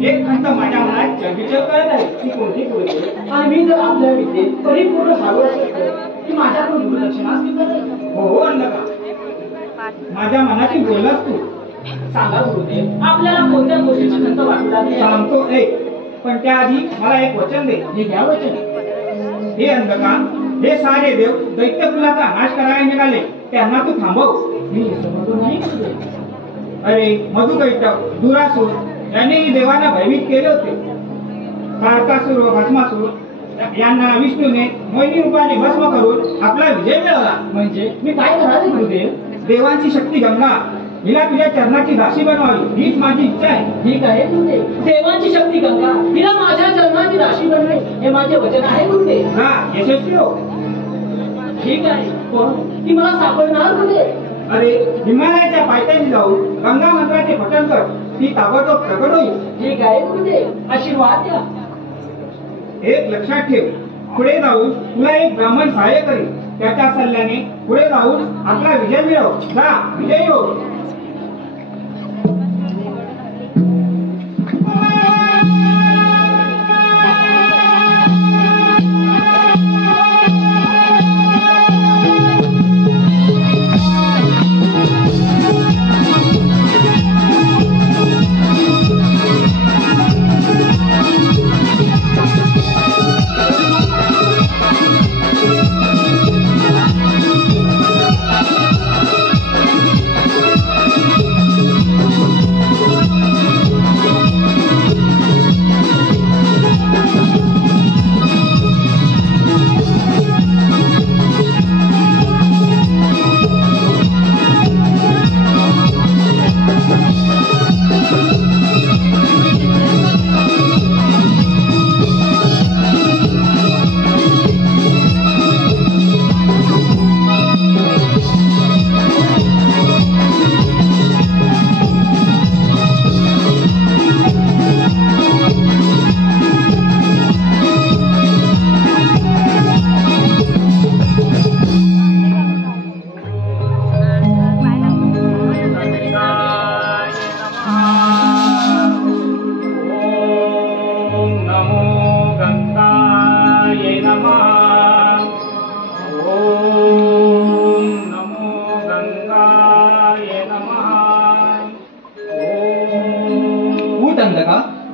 एक खंत माझ्या मनात विचार करत आहे की कोणती गोष्ट आणि मी जर आपल्या विद्येत परिपूर्ण झालो असेल की माझ्याकडून दुर्लक्ष असते. हो अंधका, माझ्या मनातील बोललास तू. सांगा गुरुदेव, आपल्याला कोणत्या गोष्टीची खंत वाटू लागली? सांगतो एक, पण त्याआधी मला एक वचन दे. हे घ्या वचन. हे अंधका, हे सारे देव दैत्य कुलाचा नाश करायला निघाले, त्यांना तू थांबव. मी समजून नाही गुरुदेव. अरे मधुदैत्य दुरासूर यांनी देवांना भयभीत केले होते. तारकासूर व भस्मासूर यांना विष्णूने मोहिनी रूपाने भस्म करून आपला विजय मिळवला. म्हणजे मी काय करावे गुरुदेव? देवांची शक्ती गंगा हिला तुझ्या चरणाची दासी बनवावी हीच माझी इच्छा आहे. ठीक आहे गुरुदेव, देवांची शक्ती गंगा हिला माझ्या चरणाची दासी बनवे हे माझे वचन आहे गुरुदेव. हा, यशस्वी हो. ठीक आहे, पण ती मला सापडणार गुरुदेव? अरे हिमालयाच्या पायथ्याशी जाऊन गंगा मंत्राचे पठण कर, ती ताबडतोब प्रकट होईल. ठीक आहे गुरुदेव, आशीर्वाद द्या. एक लक्षात ठेव, पुढे जाऊन तुला एक ब्राह्मण सहाय्य करेल. त्याच्या सल्ल्याने पुढे जाऊन आपला विजय मिळव. जा, विजयी हो.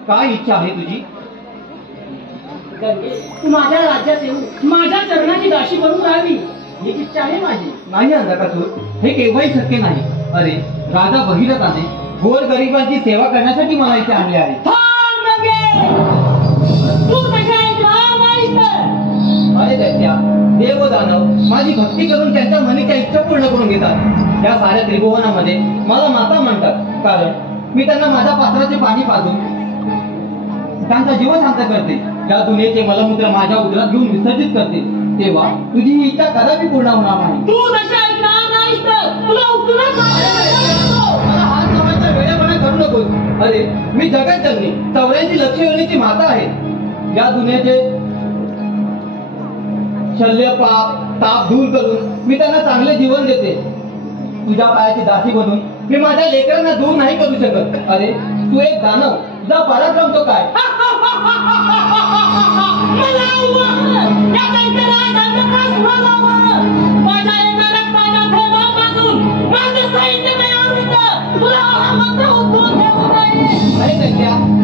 काय इच्छा आहे तुझी? तू माझ्या राज्यात येऊ माझ्या चरणाची दाशी बनून राहावी हीच इच्छा आहे माझी. नाही अंधकासूर, हे केव्हाही शक्य नाही. अरे राजा भगीरथाने गोर गरिबांची सेवा करण्यासाठी मला इथे आणले आहे. अरे दैत्या, देव दानव माझी भक्ती करून त्यांच्या मनीच्या इच्छा पूर्ण करून घेतात. या साऱ्या त्रिभुवनामध्ये मला माता म्हणतात, कारण मी त्यांना माझ्या पात्राचे पाणी पाजून त्यांचा जीव शांत करते. या दुनियेचे मलमूत्र माझ्या उदरात घेऊन विसर्जित करते. तेव्हा तुझी ही इच्छा कदापि पूर्ण होणार नाही. तू तशा ऐकणार नाहीस तर तुला मला हात लावायचा वेळेपणा करू नकोस. अरे मी जगज्जननी 84 लक्ष योनीची माता आहे. या दुनियेचे शल्य पाप ताप दूर करून मी त्यांना चांगले जीवन देते. तुझ्या पायाची दासी बनून मी माझ्या लेकरांना दूर नाही करू शकत. अरे तू एक दानव, तुझा पराक्रम तो काय?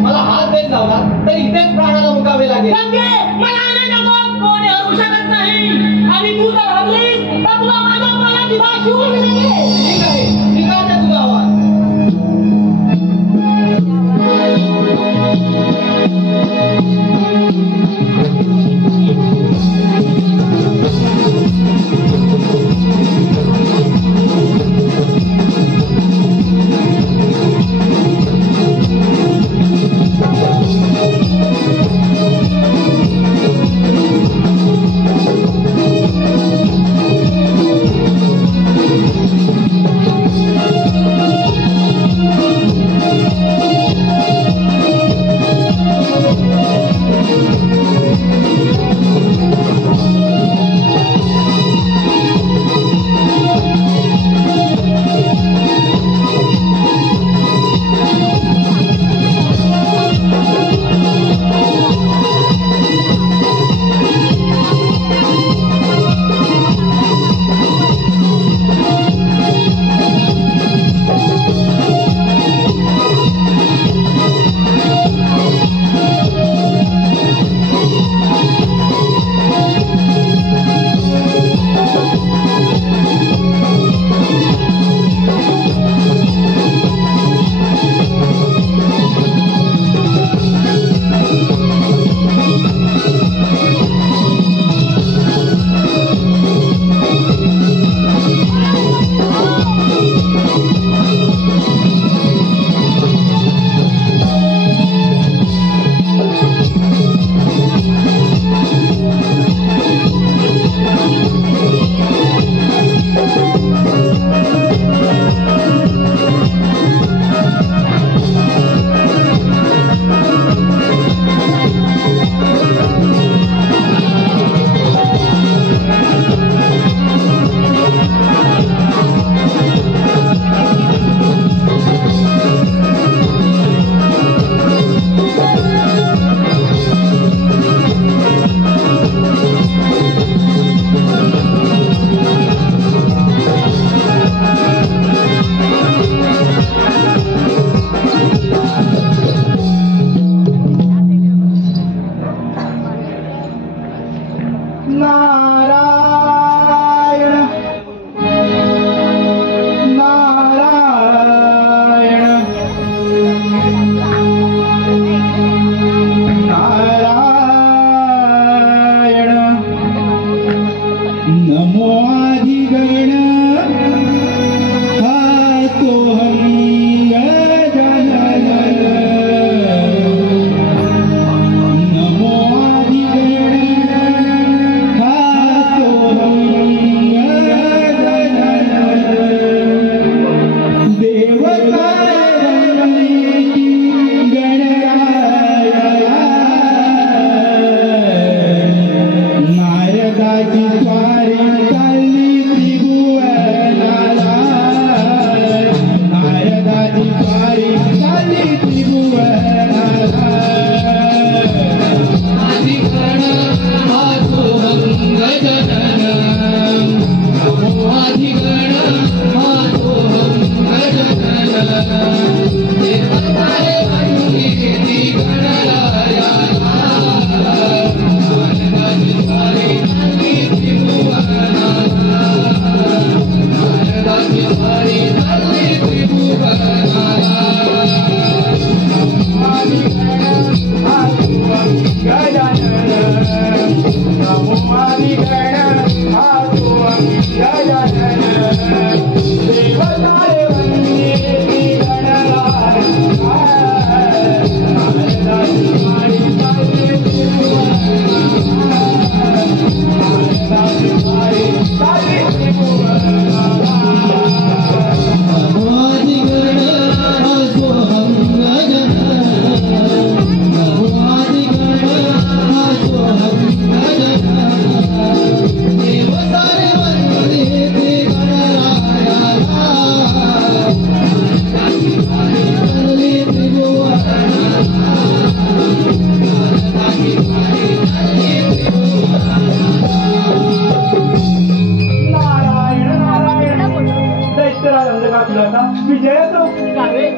मला हात देत लावला तर इथेच प्राणाला मुकावे लागेल. आणि तू जर हरलीस तर तुला माझ्या पायाची दाशी होईल. ठीक आहे, ठीक आहे तुझा आवाज.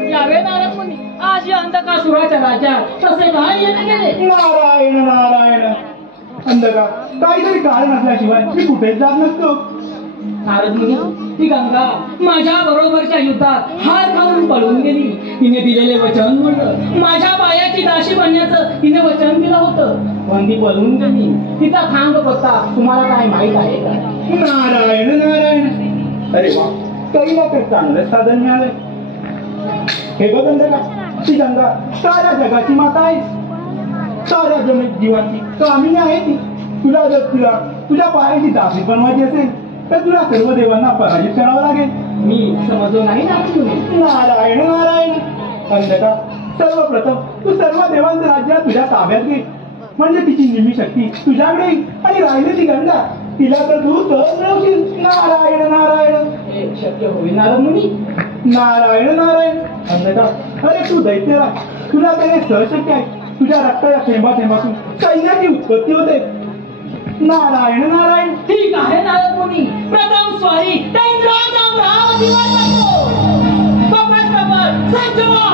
यावे नारद मुनी आज या अंधकासुराच्या राज्यात तसे काय येणे गेले. नारायण नारायण. अंधका काहीतरी कारण असल्याशिवाय मी कुठेच जात नसतो. नारद मुनी ती गंगा माझ्या बरोबरच्या युद्धात हार घालून पळून गेली. तिने दिलेले वचन मोडलं. माझ्या पायाची दाशी बनण्याचं तिने वचन दिलं होतं, पण ती पळून गेली. तिचा थांग पत्ता तुम्हाला काय माहित आहे का? नारायण नारायण. अरे वा, काही ना काही चांगलं साधन मिळालंय. हे बघ अंधका, ती गंगा साऱ्या जगाची माता आहे. साऱ्या जीवाची कामिनी आहे ती. तुला जर तुझ्या पायाची दासी बनवायची असेल तर तुला सर्व देवांना पराजित करावं लागेल. मी समजलो नाही ना तुम्ही. नारायण नारायण. अंधका, सर्वप्रथम तू सर्व देवांचं राज्य तुझ्या ताब्यात घे, म्हणजे तिची निम्मी शक्ती तुझ्याकडे येईल आणि राहिली ती गंगा तिला तर तू तर मिळवशील. नारायण नारायण. हे शक्य होईल नारद मुनी. नारायण नारायण. अंधका, अरे तू दैत्यरा, तुला त्याने सहशक्य आहे. तुझ्या रक्ताच्या थेंबा थेंबातून सैन्याची उत्पत्ती होते. नारायण नारायण. ठीक आहे नारद मुनी. प्रथम स्वारी इंद्राचा अमरावतीवर जातो. कपट कपट सज्ज व्हा.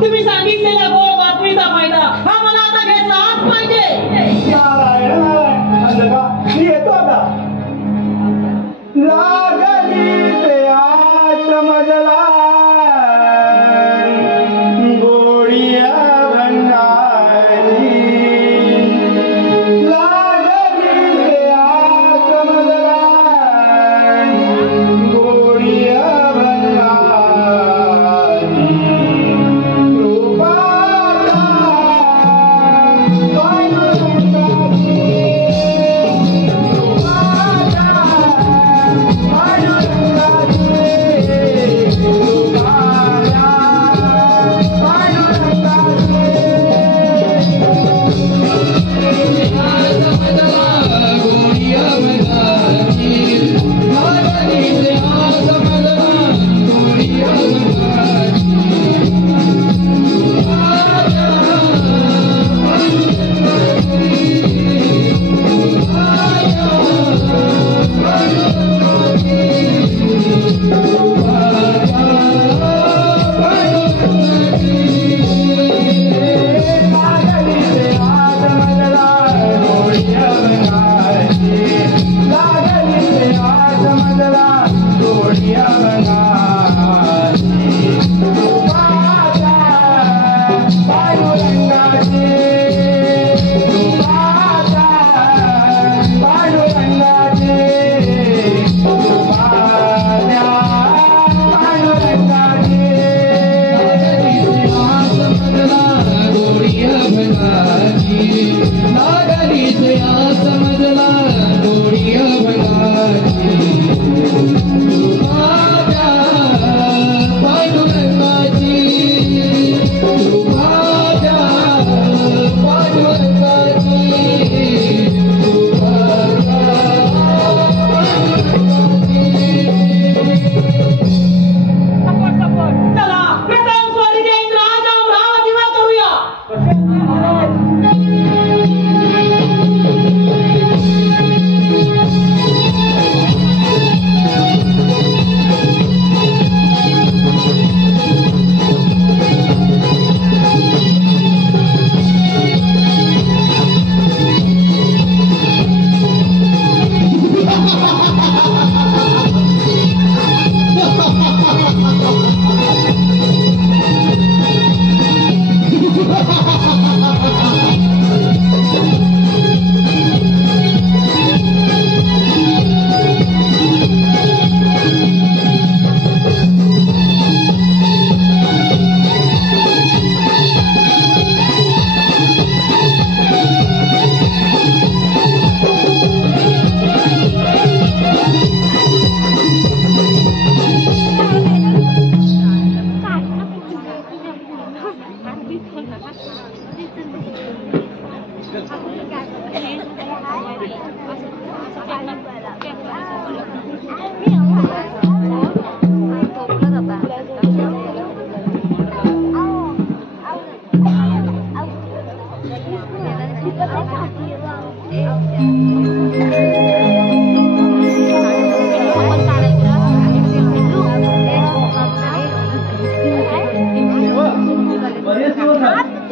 तुम्ही सांगितलेल्या गोड बातमीचा फायदा हा मला आता घेतलाच पाहिजे. नारायण नारायण. अंधका, मी येतो आता. लागली ते आस मजला गोडिया भंडारी. लागली ते आस मजला गोडिया भंडारी.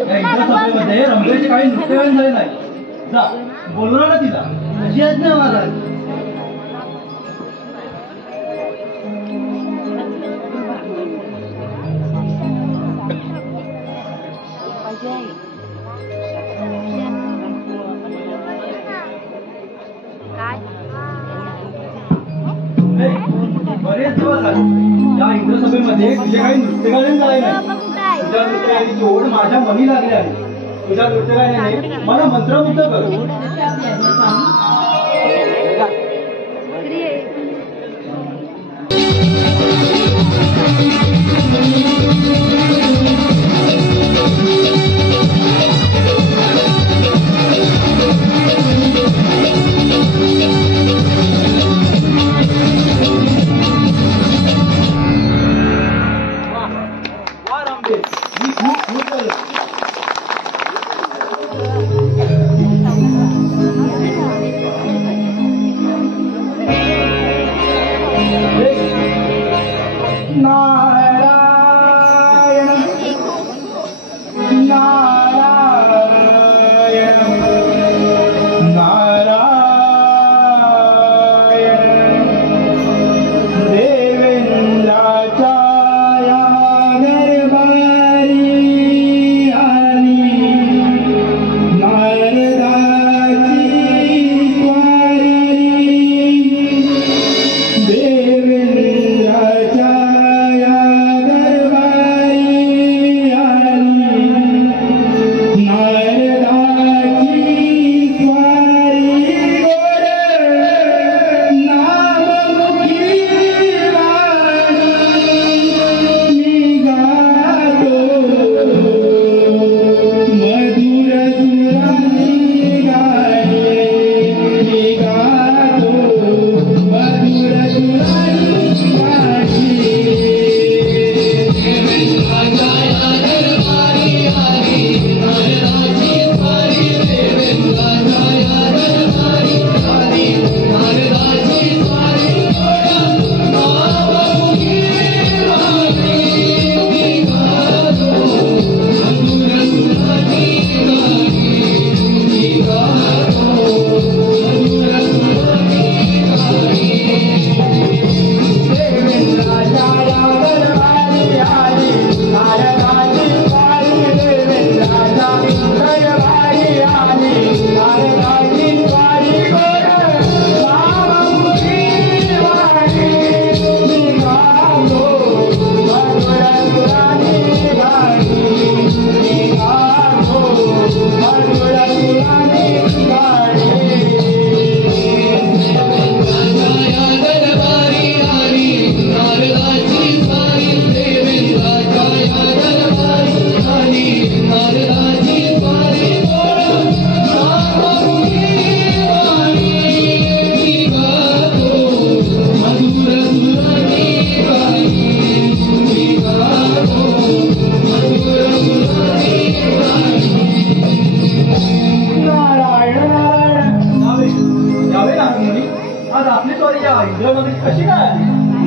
या इंद्रसभेमध्ये रंगेचे काही नृत्यगान झाले नाही. जा बोलवणार ना तिला. अशी आज्ञा महाराज. बरेच दिवस झाले या इंद्रसभेमध्ये तुझे काही नृत्यगायन झाले नाही. तुझ्या नृत्यगायनाची ओढ माझ्या मनी लागली आहे. तुझ्या नृत्यगायनाने मला मंत्रमुग्ध कर.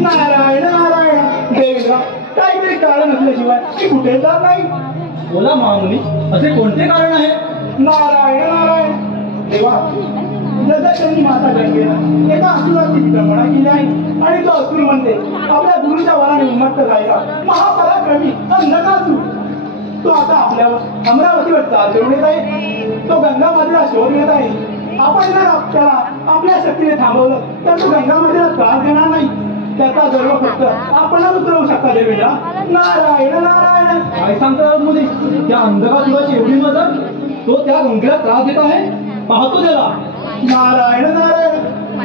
नारायण नारायण देवेंद्र काहीतरी कारण असल्याशिवाय मी कुठे जात नाही. बोला महामुनी, असे कोणते कारण आहे? नारायण नारायण देवा, जसं त्यांनी माता गंगेला एका असुराची विडंबना केली आहे आणि तो असुर म्हणते आपल्या गुरुच्या वराने उन्मत्त झालेला महापराक्रमी अंधकासूर तो आता आपल्यावर अमरावतीवर चाल घेऊन येत आहे. तो गंगामातेला शोध घेत आहे. आपण जर त्याला आपल्या शक्तीने थांबवलं तर तो गंगामातेला त्रास देणार नाही. त्याचा गर्व फक्त आपणच उतरवू शकता देवेंद्र. नारायण नारायण. काय सांगता मुली, त्या अंधकासुराची एवढी मदत? तो त्या गंगेला त्रास देत आहे, पाहतो त्याला. नारायण नारायण.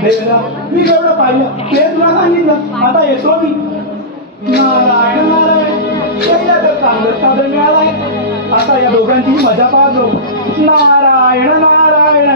देवेंद्र, मी जेवढं पाहिलं ते तुला सांगितलं, आता येतो मी. नारायण नारायण. त्याला तर चांगलं साधन मिळालंय. आता या दोघांची मजा पाहतो. नारायण नारायण.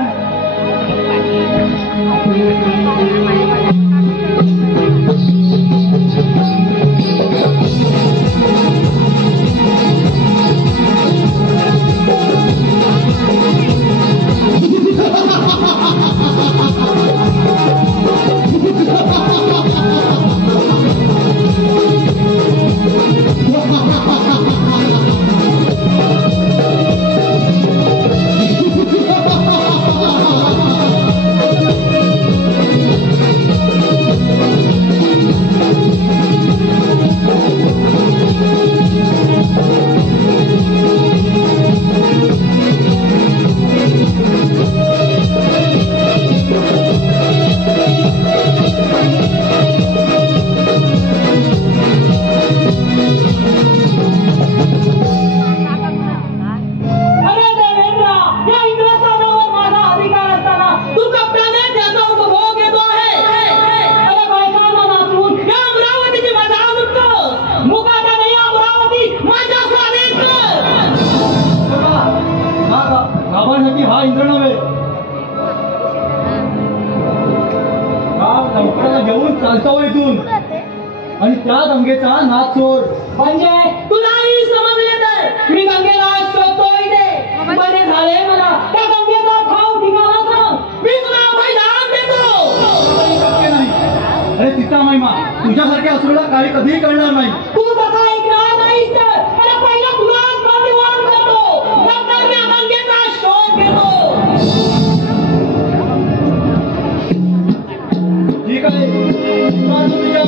चालतो इथून आणि त्या गंगेचा नाच सोड. म्हणजे तुलाही समजले तर मी गंगेला शोधतोय ते बरे झाले. मला त्या गंगेचा ठाव ठिकाणा सांग, मी तुला मैदान देतो. शक्य नाही. अरे तिचा महिमा तुझ्यासारख्या असुराला काही कधीही कळणार नाही. तू तसा ऐकणार नाहीस तर मला पहिला तुलाच बंदिवान करतो, नंतर मी गंगेचा शोध घेतो. ठीक आहे, तुझ्या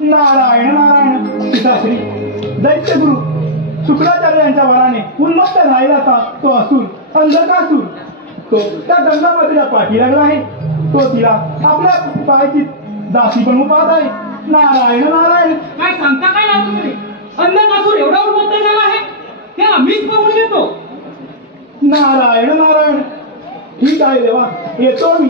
नारायण नारायण. पिताश्री दैत्यगुरु शुक्राचार्य यांच्या वराने उन्मत्त राहिला होता तो असुर, अंधकासूर. तो त्या गंगामातेच्या पाठी लागला आहे. तो तिला आपल्या पायाची दासी बनवून पाहत आहे. नारायण नारायण. काय सांगता काय ना तुम्ही? अंधकासूर एवढा उन्मत्त झाला आहे ते आम्हीच बघून घेतो. नारायण नारायण. ठीक आहे देवा, येतो मी.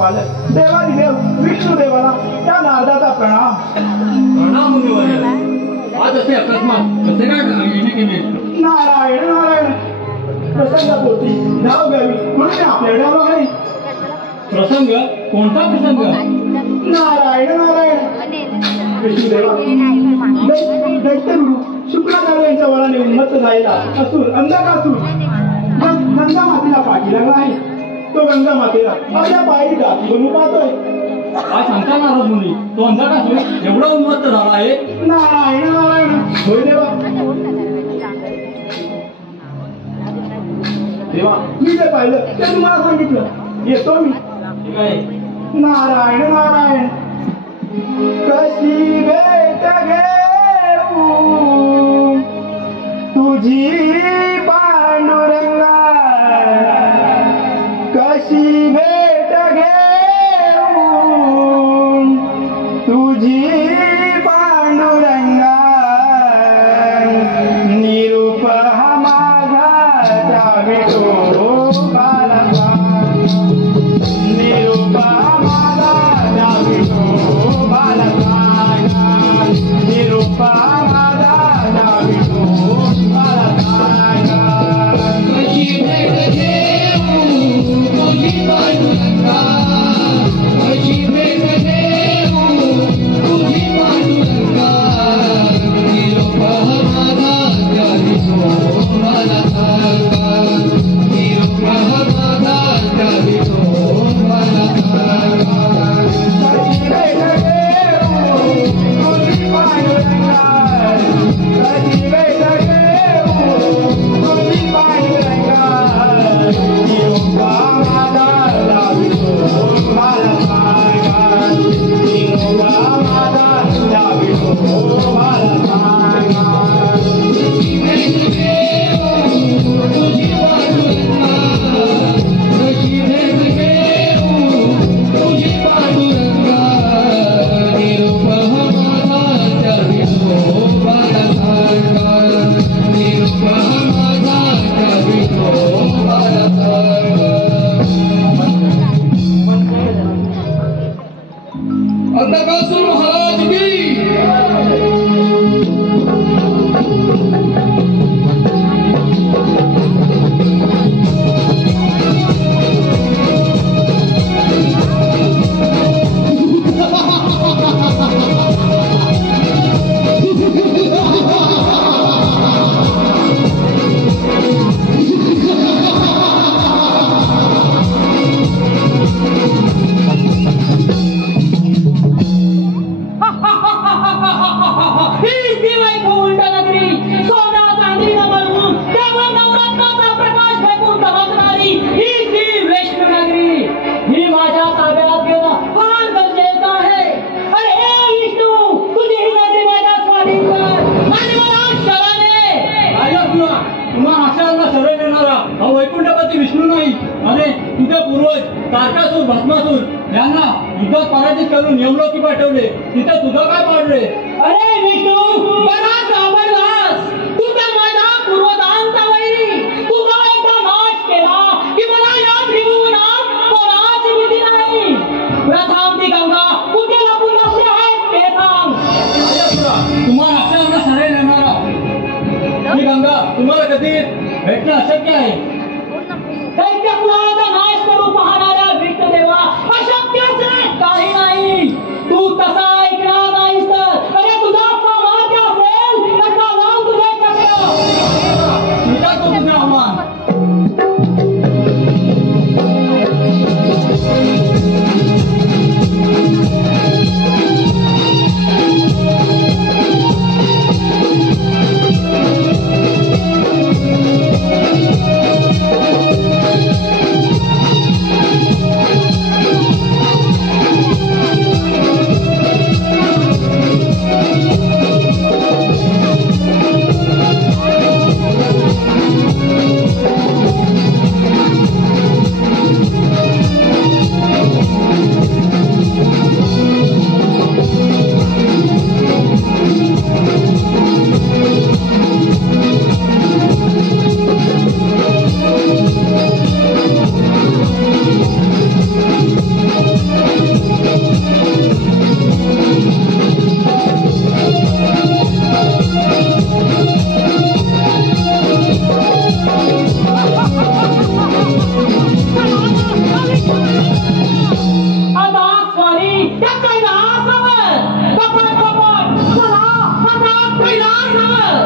पालक देवादिदेव विष्णुदेवाला त्या नारदाचा प्रणाम. प्रणाम मुनिवर्य. आज असे अकस्मात कसे काय येणे केले? नारायण नारायण. प्रसंगापोटी धाव घ्यावी म्हणून मी आपल्याकडे आलो आहे. प्रसंग? कोणता प्रसंग? नारायण नारायण. विष्णुदेवा दैत्यगुरु शुक्राचार्य यांच्या वराने उन्मत्त झालेला असुर अंधकासूर गंगा मातेला पाठी लागला आहे. तो गंगा मातेला आपल्या पायी दासी बनवू पाहतोय. काय सांगता नारद मुनी? तो अंधकासूर एवढा उन्मत्त झाला आहे? नारायण नारायण. होय देवा. देवा मी जे पाहिलं ते तुम्हाला सांगितलं. येतो मी. ठीक आहे. नारायण नारायण. कशी भेट घेऊ तुझी पांडुरंगा, कशी भेट घेऊ तुझी पांडुरंगा, निरूप हा माझा जावितो बालका, निरूप हा माझा जावितो बालका, निरूप हा माझा जावितो बालका. कशी भेट घेऊ तुझी पांडुरंगा, कशी भेट घेऊ तुझी पांडुरंगा, निरोप माझा जावितो बालका, निरोप माझा जावितो बालका. कशी भेट घेऊ तुझी पांडुरंगा, कशी भेट घेऊ तुझी पांडुरंगा, निरूप माझा जावितो बालका, निरूप माझा जावितो बालका. अंधकासूर महाराज की वैकुंठपती विष्णू नाही, अरे तुझे पूर्वज तारकासूर भस्मासूर यांना युद्धात पराजित करून यमलोकी पाठवले. तिथे तुझं काय पाडले? अरे विष्णू बरा साबरदास, तुझा माझा पूर्वजांचा वैरी, तुझा एकदा नाश केला की मला या त्रिभुवनात कोणाची भीती नाही. प्रथम ती गंगा कुठे लपून बसली आहे ते सांग. तुम्हाला अक्षरांना शरण येणारा ही गंगा तुम्हाला कधी भेटणं अशक्य आहे. दैत्य कुळाचा नाश करून पाहणाऱ्या विष्णुदेवा अशक्य असे काही नाही. तू तसा ऐकणार नाहीस तर अरे तुझा सामर्थ्य असेल तर चालव तुझे चक्र. तुझा तो तुझा अवमान. कैलासावर कपाट कपाट चला आता कैलासावर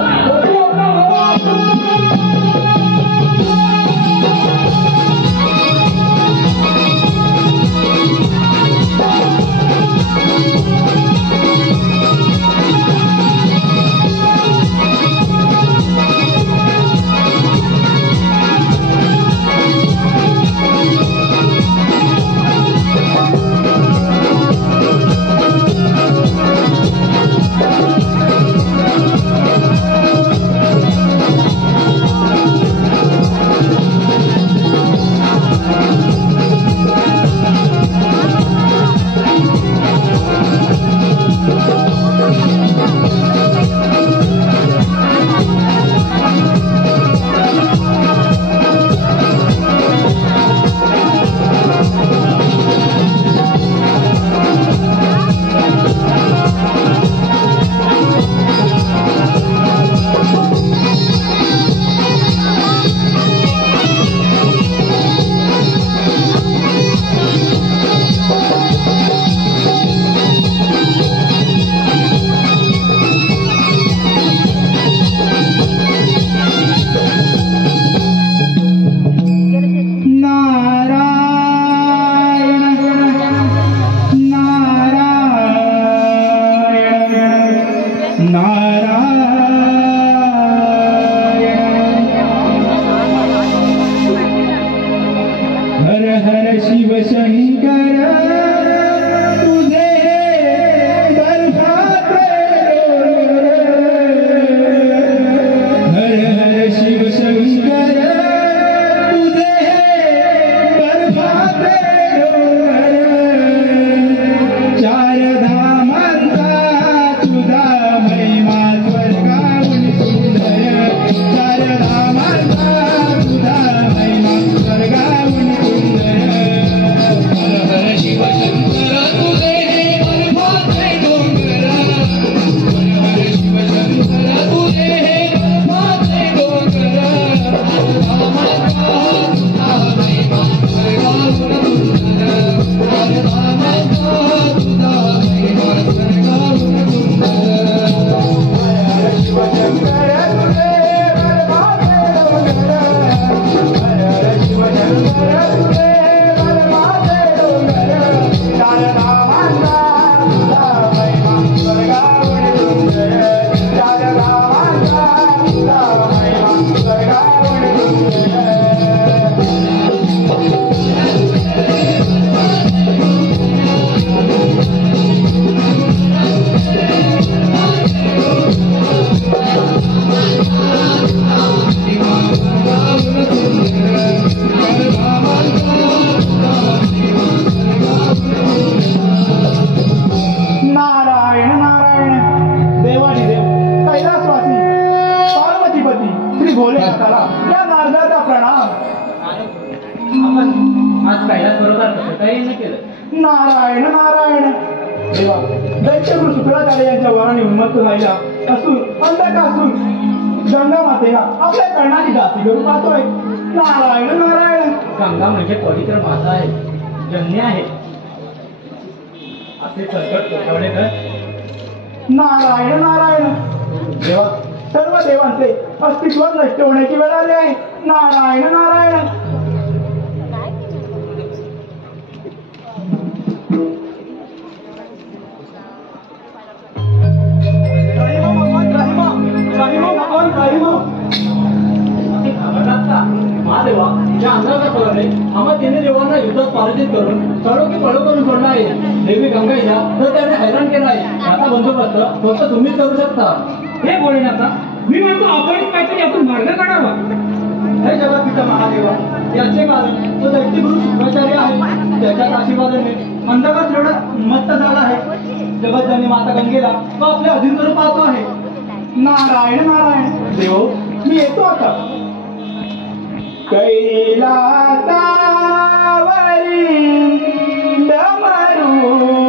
नारायण नारायण देवा दैत्यगुरु शुक्राचार्य यांच्या वराने उन्मत्त झालेला असून अंधकासून गंगा मातेला आपल्या कर्णाची दासी करून पाहतोय. नारायण नारायण. गंगा म्हणजे पवित्र माता आहे, जन्य आहे, असे संकट सोडवणे तर. नारायण नारायण. देवा सर्व देवांचे अस्तित्व नष्ट होण्याची वेळ आली आहे. नारायण नारायण. महादेवा ज्या अंधारात पडले आम्हा तिने देवांना युद्धात पराजित करून चढो की पळो करून सोडला आहे. देवी गंगाईला तर त्याने हैराण केला आहे. आता बंदोबस्त फक्त तुम्हीच करू शकता. हे बोलण्याचा मी म्हणतो आपणच काहीतरी यातून मार्ग काढावा. हे जगतीचा महादेवा याचे कारण तो दैत्यगुरु शुक्राचार्य आहे. त्याच्याच आशीर्वादाने अंधकार लढत मस्त झाला आहे. जगतजननी माता गंगेला तो आपल्या अधीन करून पाहतो आहे. नारायण नारायण. देव मी येतो आता. कैलासावरी डमरू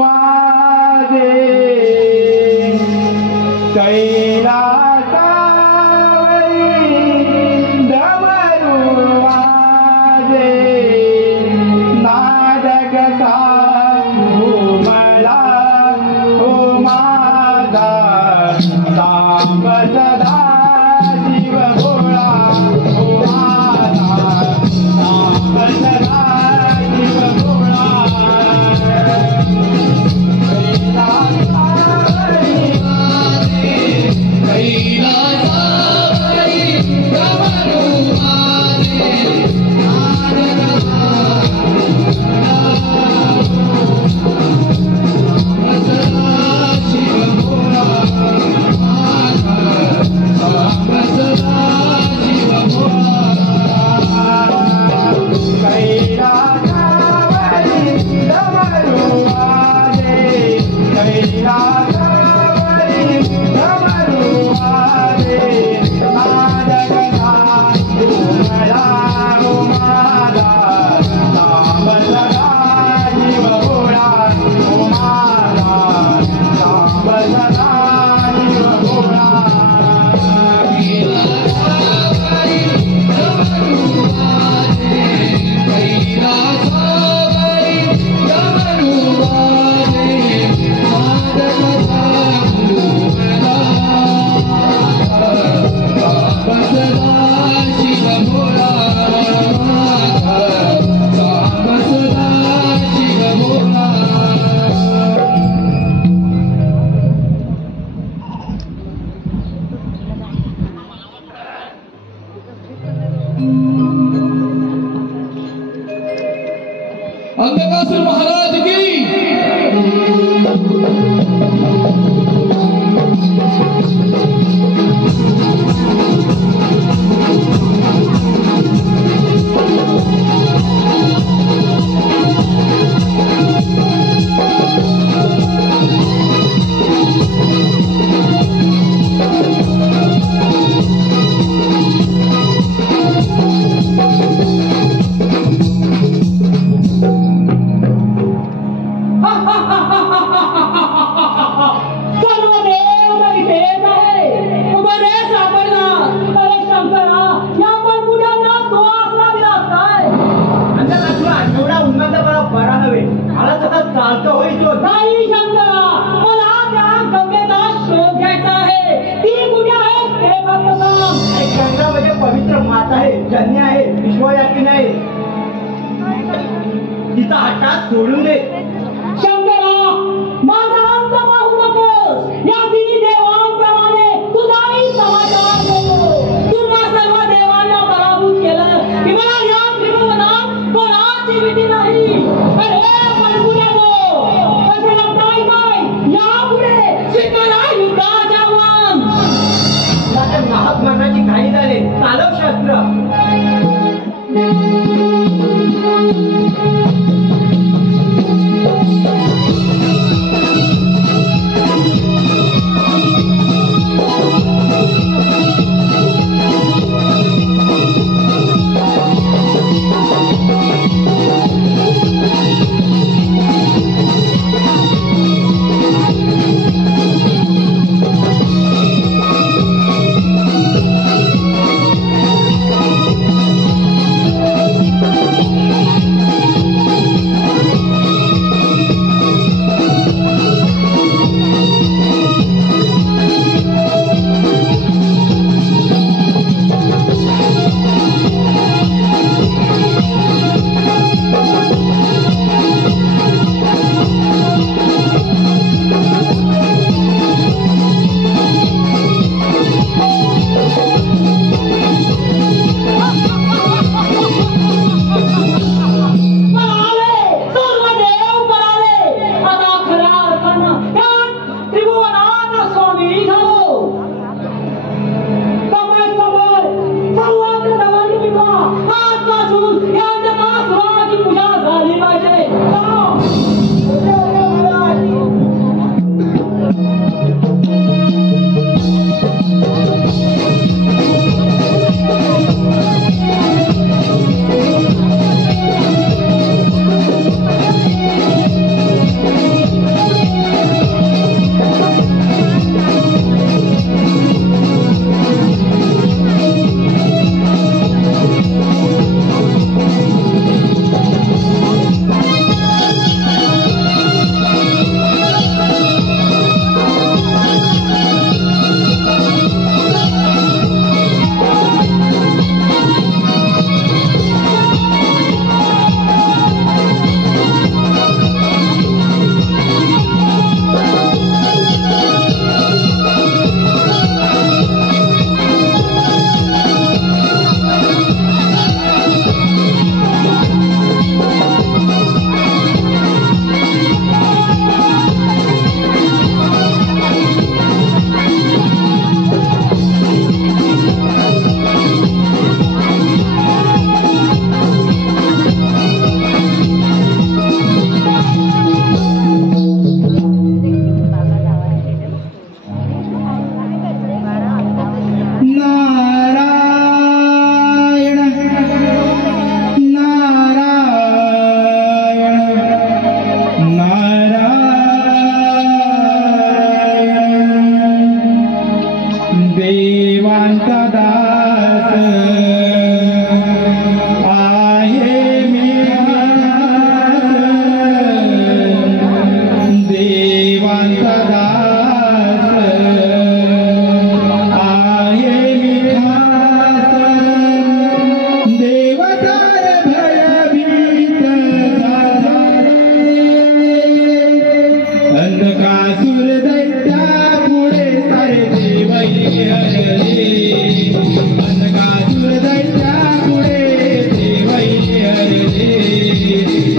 वाजे, कैलासावरी डमरू वाजे, नादक सा घुमला अंधकासुर महाराज की तिचा हटात सोडून दे. शंकरा, माझा अंत पाहू नकोस. या दिनी देवांप्रमाणे तुझाही समाचार देतो. तुम्हा सर्व देवांना पराभूत केलं की मला या त्रिभुवनात कोणाची भीती नाही. अरे बलबुड्यानो, असे लपताय काय? यापुढे स्वीकारा युद्धाचे आव्हान. आता नाहक मरणाची घाई झाले. चालव शस्त्र.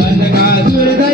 अंधकासुर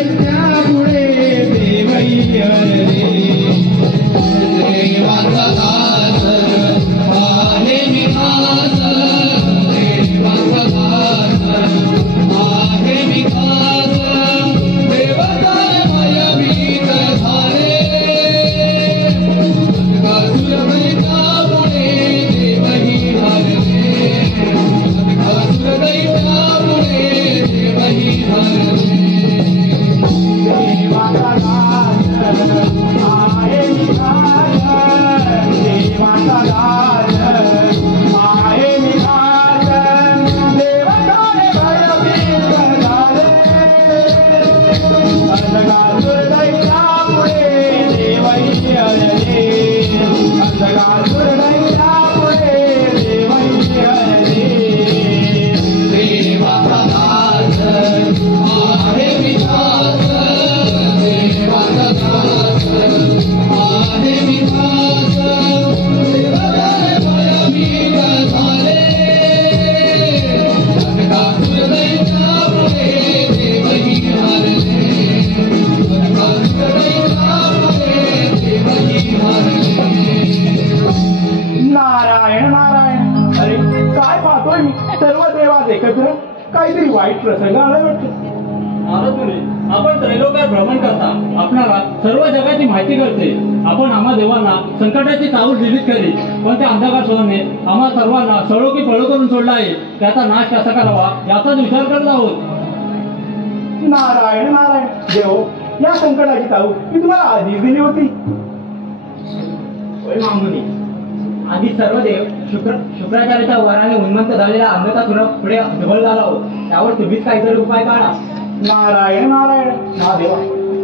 काहीतरी वाईट प्रसंग आला वाटतं. महाराज मुनी, आपण त्रैलोक्यात भ्रमण करता आपणाला सर्व जगाची माहिती कळते. आपण आम्हा देवांना संकटाची चाहूल दिलीच खरी, पण त्या अंधकार सोडणे आम्हा सर्वांना सळो की पळो करून सोडला आहे. त्याचा नाश कसा करावा याचाच विचार करत आहोत. नारायण नारायण देव, या संकटाची चाहूल मी तुम्हाला आधीच दिली होती. होय मामुनी, आधी सर्व देव शुक्राचार्याच्या वराने उन्मंत झालेला अंधकासुर पुढे ढबळ झाला हो. त्यावर तुम्हीच काहीतरी उपाय काढा. नारायण नारायण महादेवा,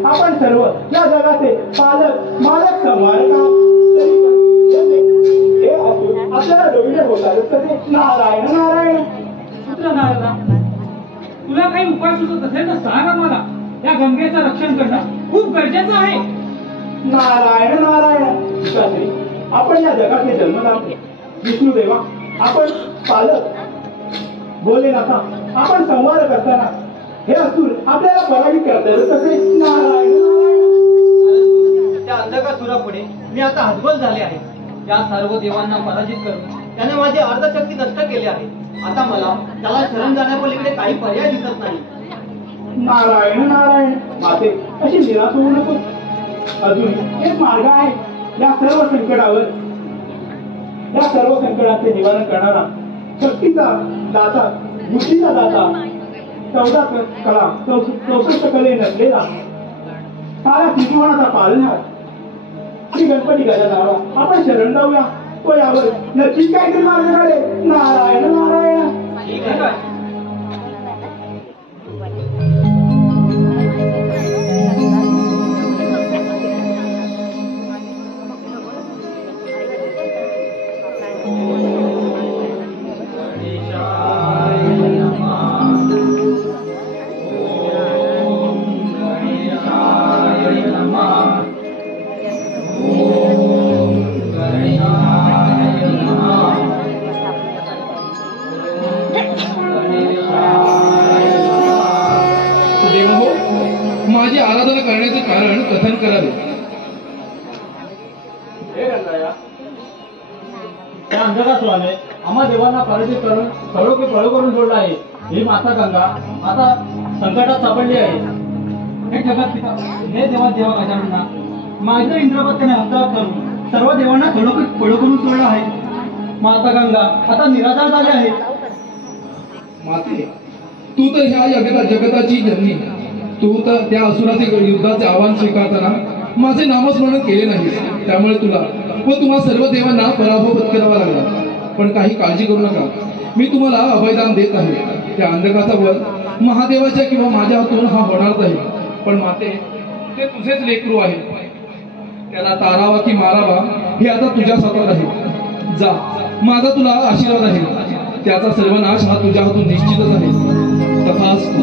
आपण सर्व या जगाचे पालक मालक संवारक आपल्याला डोळे होतात कसे. नारायण नारायण. पुत्र नारदा, तुला काही उपाय सुचत असेल तर सांगा मला. या गंगेचं रक्षण करणं खूप गरजेचं आहे. नारायण नारायण. शास्त्री, आपण या जगातले जन्मदाते विष्णुदेवा, आपण पालक भोलेनाथा, आपण संवारक असताना हे असुर आपल्याला पराजित करतात कसे. नारायण नारायण. त्या अंधकासुरापुढे मी आता हतबल झाले आहे. या सर्व देवांना पराजित करून त्याने माझी अर्धशक्ती नष्ट केली आहे. आता मला त्याला शरण जाण्यापलीकडे काही पर्याय दिसत नाही. नारायण नारायण. माते, अशी निराश होऊ नको. अजून एक मार्ग आहे. या सर्व संकटाचे निवारण करणारा, शक्तीचा दाता, बुद्धीचा दाता, 14 कला 64 कले नसलेला, साऱ्या त्रिभुवनाचा पालनहार श्री गणपती गजाननाला आपण शरण जाऊया. तो यावर नक्कीच काहीतरी मार्ग काढेल. नारायण नारायण. ठीक आहे. माझी आराधना करण्याचे कारण कथन करावे. त्या अंधकासुराने आम्हा देवांना पराजित करून सळो की पळो करून सोडला आहे. ही माता गंगा आता संकटात सापडली आहे. हे जगात पिता, हे देवा देवा गजानना, माझं इंद्रपत्याने हस्ताक्षर करून सर्व देवांना सळो की पळो करून सोडला आहे. माता गंगा आता निराधार झाली आहे. माते, तू तर ह्या जगताची जननी, तू तर त्या असुराचे युद्धाचे आव्हान स्वीकारताना माझे नामस्मरण केले नाही. त्यामुळे तुला व तुम्हा सर्व देवांना पराभव पत्करावा लागला. पण काही काळजी करू नका, मी तुम्हाला अभयदान देत आहे. त्या अंधकाचा वध महादेवाच्या किंवा माझ्या हातून हा होणार नाही. पण माते, ते तुझेच लेकरू आहे. त्याला तारावा की मारावा हे आता तुझ्या हातात आहे. जा, माझा तुला आशीर्वाद आहे. त्याचा सर्वनाश हा तुझ्या हातून निश्चितच आहे. तथास्तु.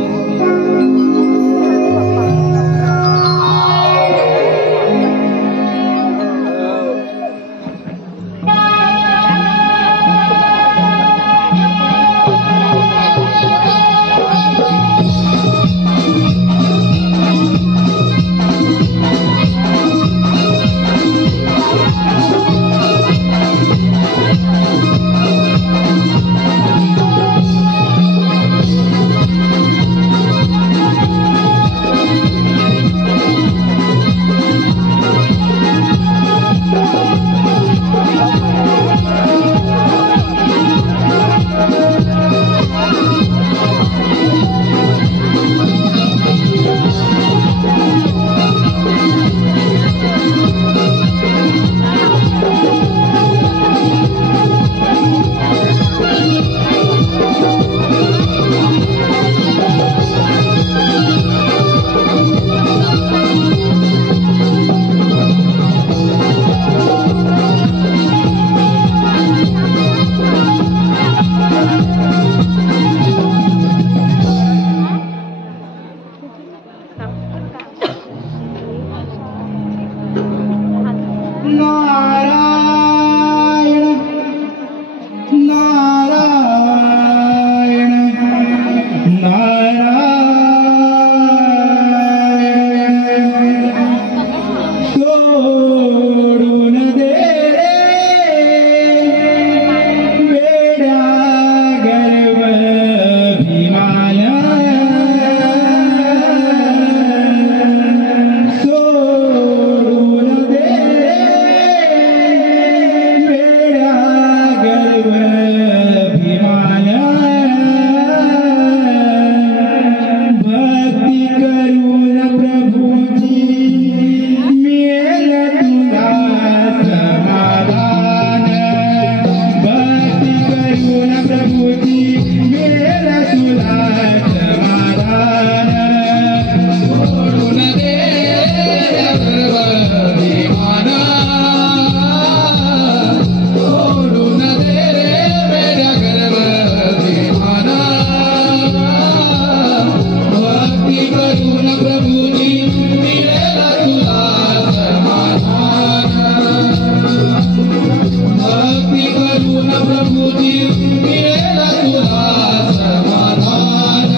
सोडून दे रे वेड्या गर्व भीमान सोडून दे वेड्या गर्व भीमान भक्ती करून प्रभूची मिळेल तुला समाधान भक्ती करून प्रभूची मिळेल तुला समाधान सोडून दे गर्व अभिमान सोडून दे वेड्या गर्व अभिमान भक्ती करून प्रभूची मिळेल तुला समाधान भक्ती करून प्रभूची मिळेल तुला समाधान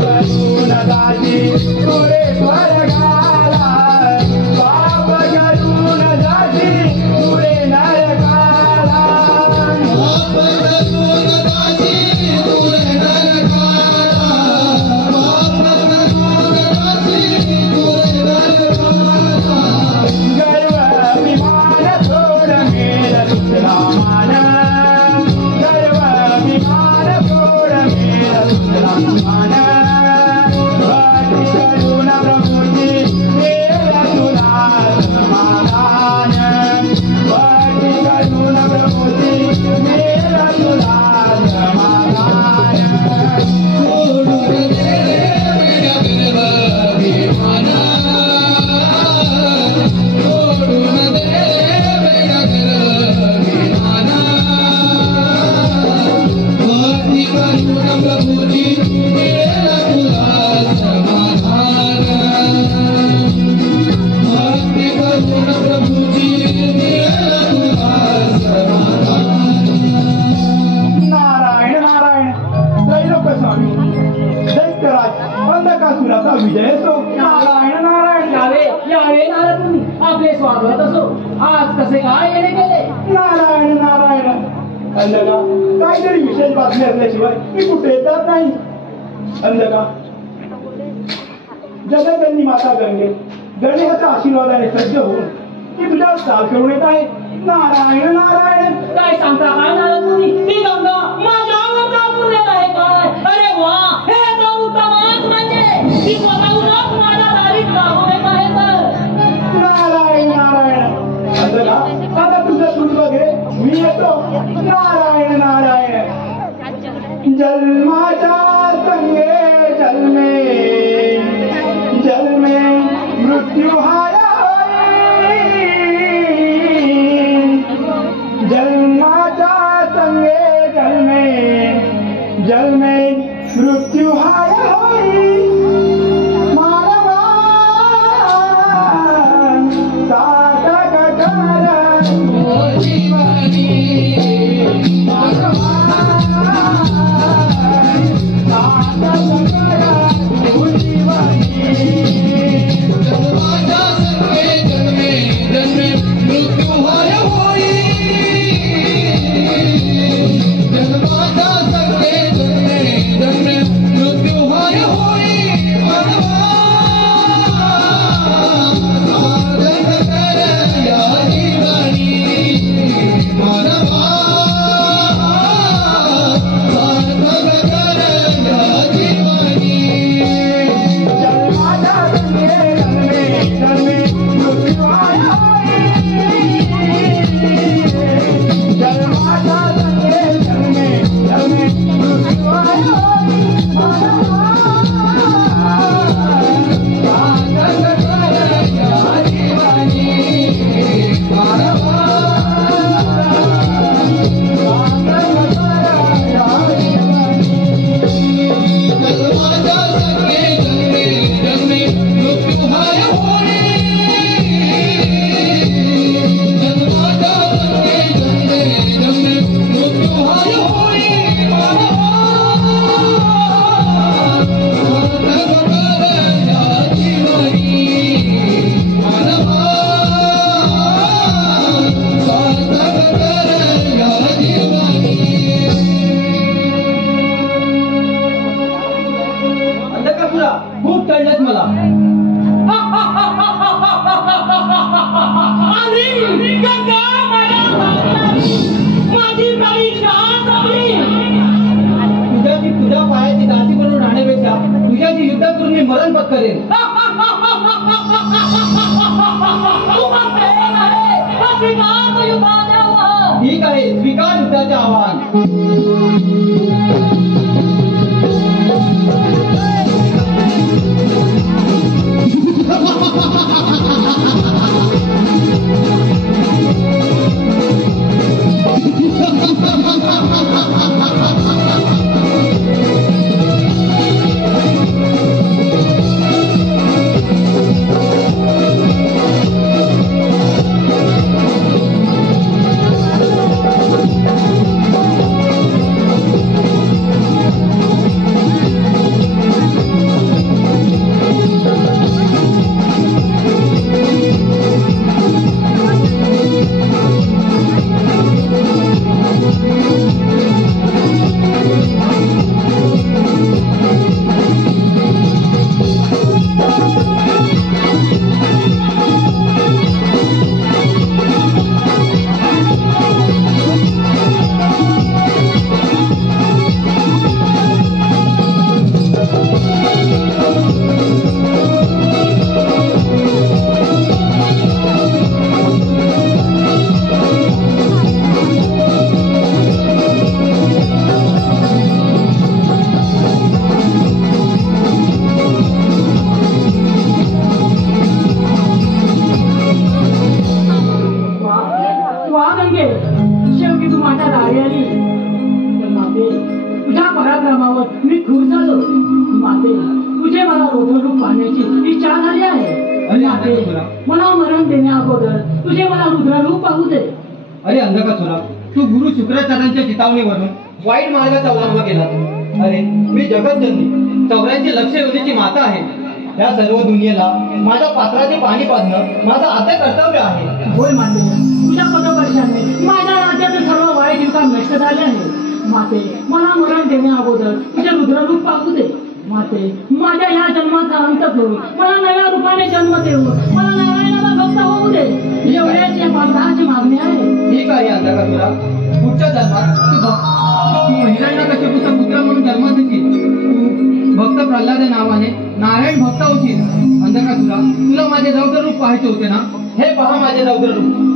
करून जाती पुढे स्वर्गाला पाप करून जाती पुढे नरकाला गर्व अभिमान सोड मेल तुझला मान गर्व अभिमान सोड मेल तुझला मान भक्ती करून प्रभूची मेल तुला समाधान भक्ती करून प्रभूची मेल तुला समाधान सोडून दे वेड्या गर्व अभिमान सोडून दे वेड्या गर्व अभिमान भक्ती करून प्रभूची मिळेल तुला समाधान भक्ती करून प्रभूची मिळेल तुला समाधान नारायण नारायण दैलोक स्वामी दैत्यराज अंधकासुराचा विजय असो नारायण नारायण यावे यावे नारद मुनी आपले स्वागत असो आज कसे काय येणे केले नारायण नारायण अंधका काहीतरी विशेष बातमी असल्याशिवाय मी कुठे जात नाही अंधका जगदजननी माता गंगे गणेशाच्या आशीर्वादाने सज्ज होऊन ती तुझ्यावर चाल करून येत आहे नारायण नारायण काय सांगता काय नारद मुनी ती गंगा माझ्यावर दाबून येत आहे काय अरे वा हे तर उत्तमच म्हणजे ती स्वतःहूनच माझ्या दारीत दाबून येत आहे तर नारायण नारायण अंधका आता तुझं दूध वगैरे मी येतो नारायण नारायण जन्माच्या संगे जन्मे जन्मे मृत्यू हाय जन्माच्या संगे जन्मे जन्मे मृत्यू हाय मानवा साधक कर जीवनी मानवा करेन. तू म्हणते आहे, स्वीकार युद्धाचे आव्हान. ठीक आहे, स्वीकार युद्धाचे आव्हान. शेवटी तू माझ्या दारी आली. पण माते, तुझ्या पराक्रमावर मी खुश झालो. माते, तुझे मला रुद्ररूप पाहण्याची इच्छा झाली आहे. माते, मला मरण देण्याअगोदर तुझे मला रुद्ररूप पाहू दे. अरे अंधकासुरा, तू गुरु शुक्राचार्यांच्या चितावणीवरून वाईट मार्गाचा अवलंब केला. अरे मी जगतजननी चौऱ्यांची लक्ष योनीची माता आहे. या सर्व दुनियेला माझ्या पात्राचे पाणी पाजणं माझं आद्य कर्तव्य आहे. होय माते, तुझ्या पदपर्शाने माझ्या राज्याचे सर्व वाईट विकार नष्ट झाले आहे. माते, मला मरण देण्याअगोदर तुझे रुद्ररूप पाहू दे. माते, माझ्या या जन्माचा अंत करून मला नव्या रूपाने जन्म देऊ. मला नारायणाचा भक्त होऊ दे. एवढ्याची माझी मागणी आहे. ठीक आहे अंधकासुरा, पुढच्या जन्मात तू हिरण्यकश्यपूचा पुत्र म्हणून जन्मात येशील. तू भक्त प्रल्हाद नावाने नारायण भक्त होशील. अंधकासुरा, तुला माझे रौद्र रूप पाहायचे होते ना? हे पहा माझे रौद्र रूप.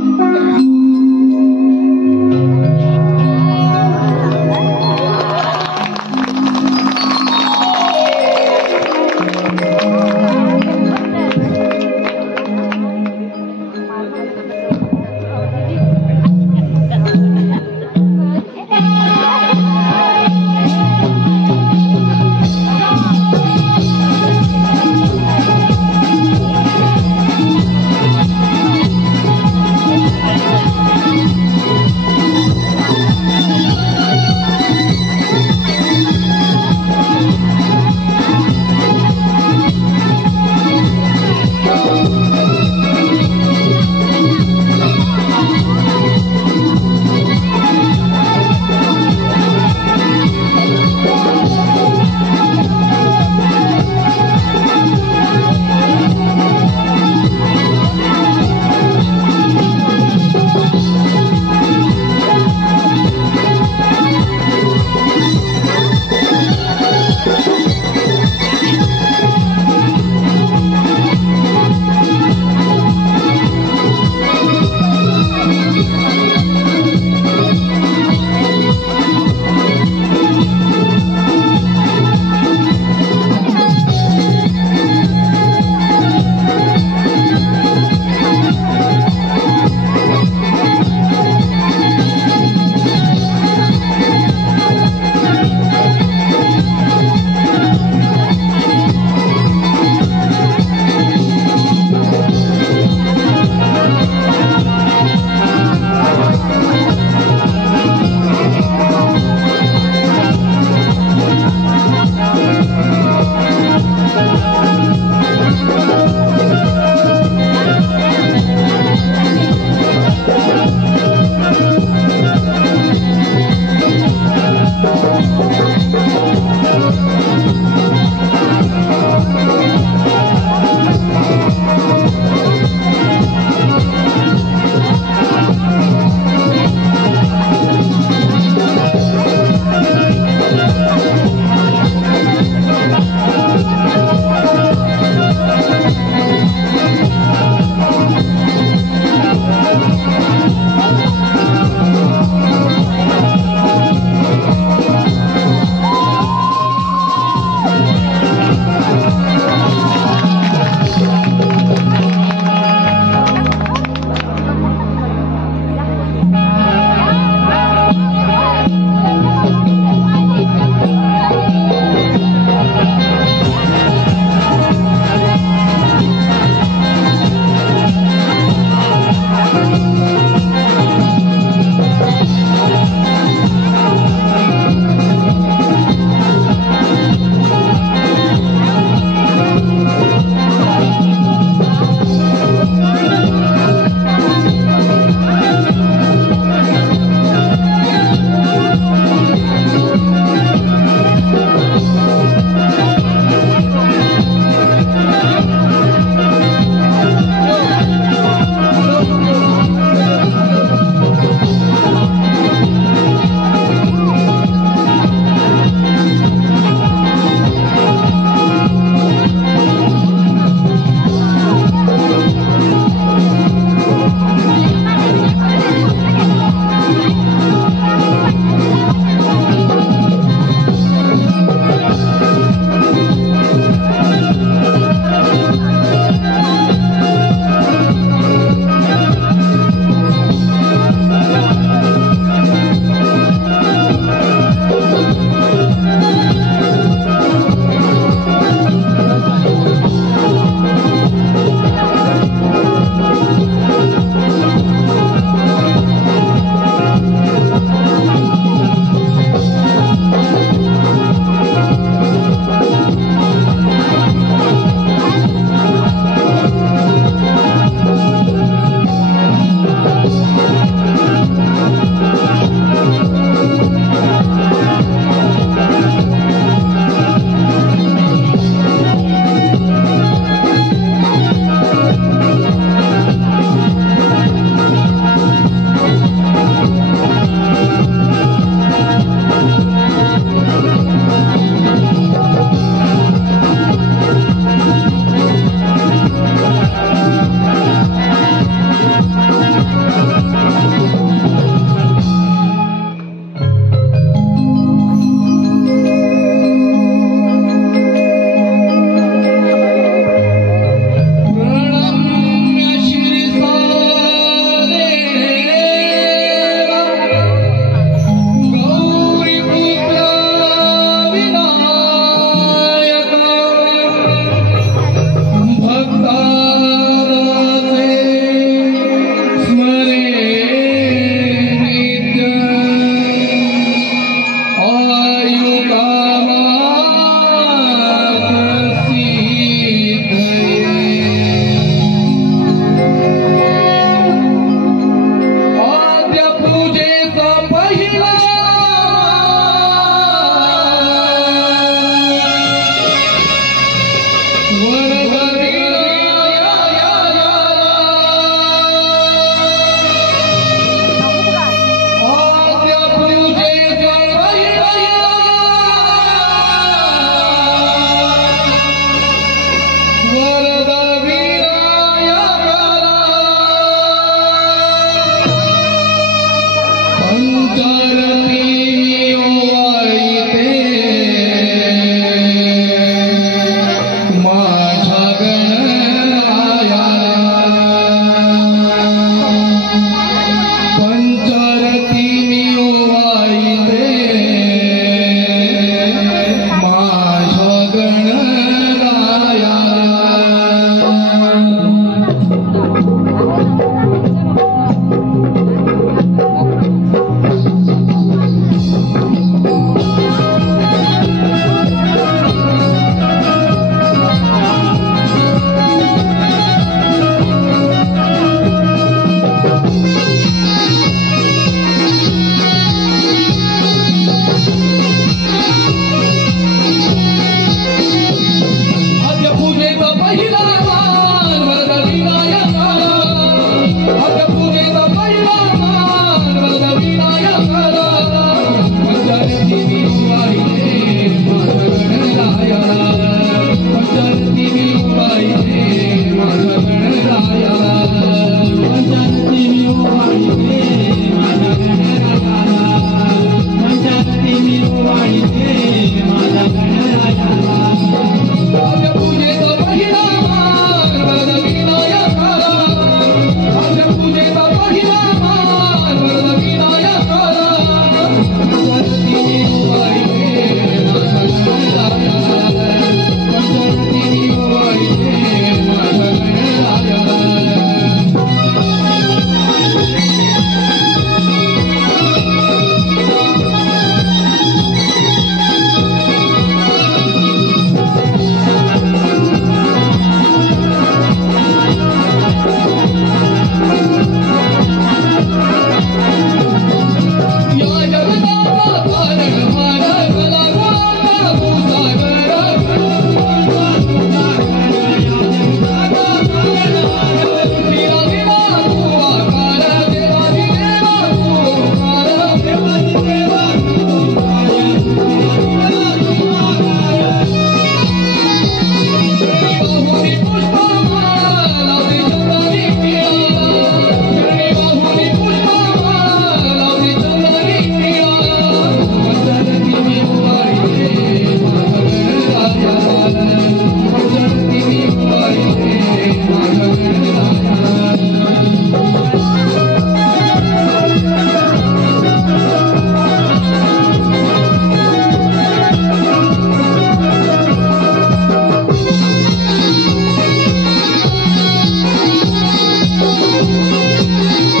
Thank you.